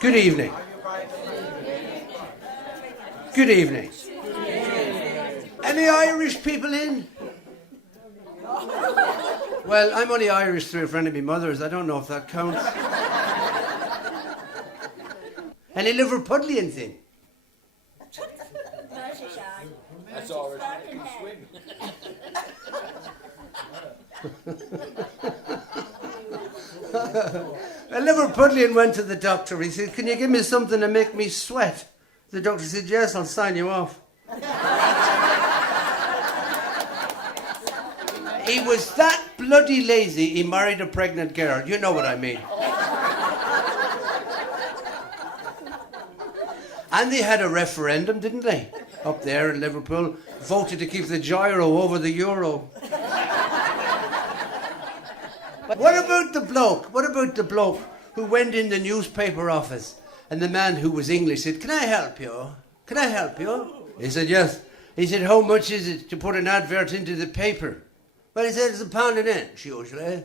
Good evening. Good evening. Any Irish people in? Well, I'm only Irish through a friend of my mother's. I don't know if that counts. Any Liverpudlians in? That's all right. You swim. A Liverpudlian went to the doctor. He said, "Can you give me something to make me sweat?" The doctor said, "Yes, I'll sign you off." He was that bloody lazy, he married a pregnant girl. You know what I mean. And they had a referendum, didn't they? Up there in Liverpool. Voted to keep the gyro over the euro. What about the bloke who went in the newspaper office and the man who was English said, "Can I help you? Can I help you?" He said, "Yes." He said, "How much is it to put an advert into the paper?" Well, he said, "It's £1 an inch, usually."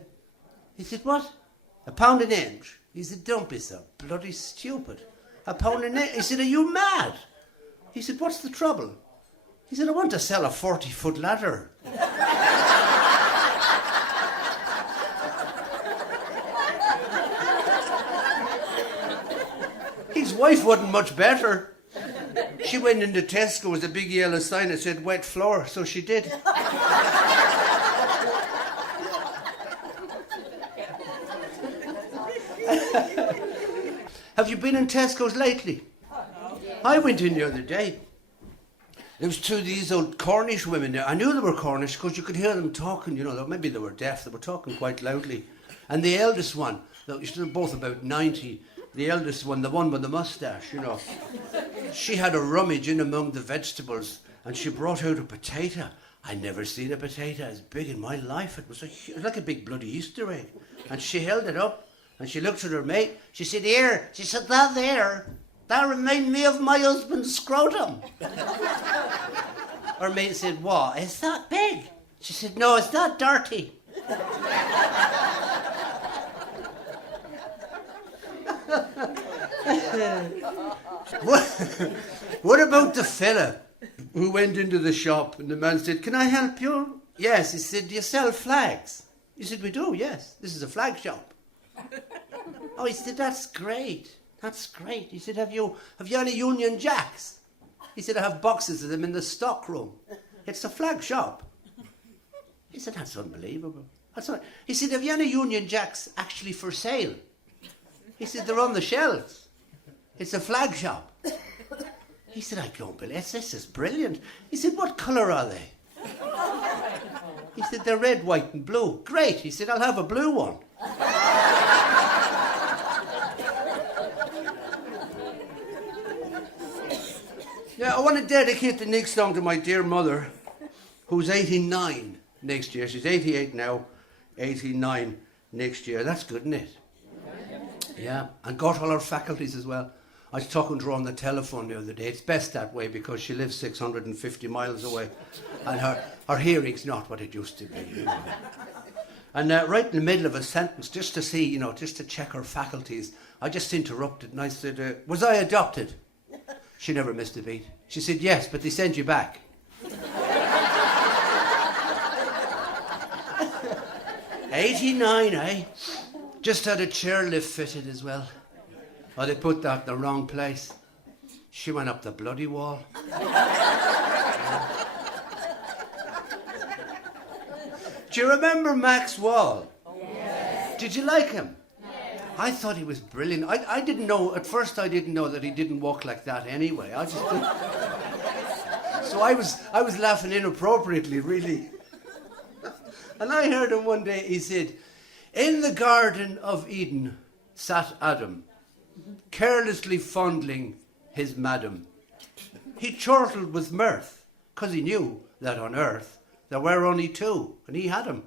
He said, "What? £1 an inch?" He said, "Don't be so bloody stupid. £1 an inch?" He said, "Are you mad?" He said, "What's the trouble?" He said, "I want to sell a 40-foot ladder." His wife wasn't much better. She went into Tesco with a big yellow sign that said "wet floor," so she did. Have you been in Tesco's lately? I went in the other day. There was two of these old Cornish women there. I knew they were Cornish because you could hear them talking, you know, maybe they were deaf, they were talking quite loudly. And the eldest one, they're both about 90, the eldest one, the one with the moustache, you know, she had a rummage in among the vegetables and she brought out a potato. I'd never seen a potato as big in my life. It was like a big bloody Easter egg. And she held it up and she looked at her mate. She said, "Here," she said, "that there, that reminded me of my husband's scrotum." Her mate said, "What, is that big?" She said, "No, it's that dirty." What about the fella who went into the shop and the man said, "Can I help you?" Yes. He said, "Do you sell flags?" He said, "We do, yes. This is a flag shop." Oh, he said, "That's great. That's great." He said, Have you any Union Jacks?" He said, "I have boxes of them in the stock room. It's a flag shop." He said, "That's unbelievable." He said, "Have you any Union Jacks actually for sale?" He said, "They're on the shelves. It's a flag shop." He said, "I don't believe it. This is brilliant." He said, "What colour are they?" He said, "They're red, white and blue." Great. He said, "I'll have a blue one." Yeah, I want to dedicate the next song to my dear mother, who's 89 next year. She's 88 now, 89 next year. That's good, isn't it? Yeah, and got all her faculties as well. I was talking to her on the telephone the other day. It's best that way because she lives 650 miles away and her hearing's not what it used to be. You know. And right in the middle of a sentence, just to see, you know, just to check her faculties, I just interrupted and I said, "Was I adopted?" She never missed a beat. She said, "Yes, but they sent you back." 89, eh? Just had a chairlift fitted as well. Oh, they put that in the wrong place. She went up the bloody wall. Do you remember Max Wall? Yes. Did you like him? Yes. I thought he was brilliant. I didn't know, at first I didn't know that he didn't walk like that anyway. I just didn't. So I was laughing inappropriately, really. And I heard him one day, he said, "In the Garden of Eden sat Adam, carelessly fondling his madam. He chortled with mirth, 'cause he knew that on earth there were only two, and he had 'em.